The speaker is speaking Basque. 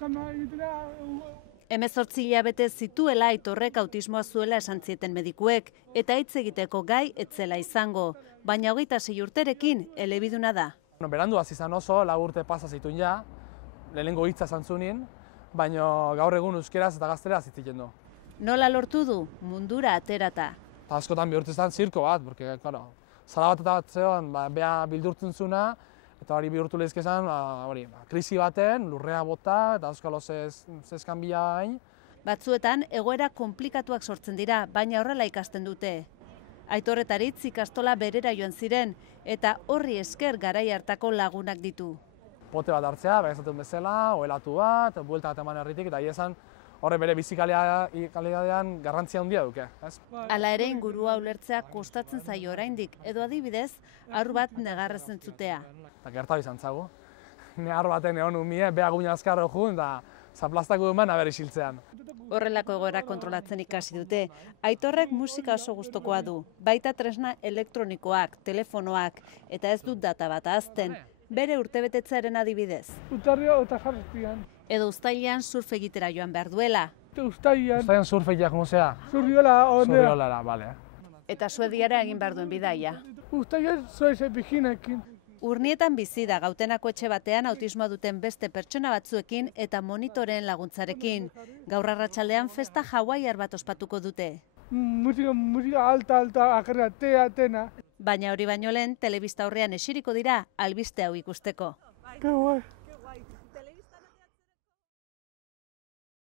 18 hilabete zituela Aitorrek autismoa zuela esan zieten medikuek, eta hitz egiteko gai etzela izango, baina 26 urterekin elebiduna da. Berandu hasi izan oso, 4 urte pasa zituen ja, lehenengo hitza zantzunien, baina gaur egun euskeraz eta gazteraz hitz egiten du. Nola lortu du mundura aterata? Askotan bihurtu zen zirko bat, porque, claro, zara bat zegoen, beha bildurtzen zuna, eta hori bihurtu lehizkezan, krisi baten, lurrea bota, eta euskalo zezkan bila hain. Batzuetan, egoera komplikatuak sortzen dira, baina horrela ikasten dute. Aitorretaritz ikastola berera joan ziren, eta horri esker garai hartako lagunak ditu. Pote bat hartzea, behar bezala, ohelatu bat, buelta bat eman herritik, eta esan horre bere bizikalitatean garrantzia handia duke. Hala ere ingurua ulertzea kostatzen zaio oraindik, edo adibidez, haur bat negarrez entzutea. Eta gerta bizan zago. Nehar baten egon umie, beha guina azkarro jun, eta zaplastako eman aber isiltzean. Horrelako egoera kontrolatzen ikasi dute. Aitorrek musika oso gustokoa du, baita tresna elektronikoak, telefonoak, eta ez dut data bat ahazten. Bere urtebetetzearen adibidez. Urtarria eta jarretian. Edo uztailean surf egitera joan behar duela. Uztailean surf egitea, como sea? Zurriolara, bale. Eta Suediara egin behar duen bidaia. Uztailean zoize pijinekin. Urnietan bizi da Gautenako etxe batean autismoa duten beste pertsona batzuekin eta monitoreen laguntzarekin. Gaur arratsaldean festa hawaiiar bat ospatuko dute. Musika alta, akarratea, tena. Baina hori baino lehen, telebista aurrean esiriko dira albiste hau ikusteko.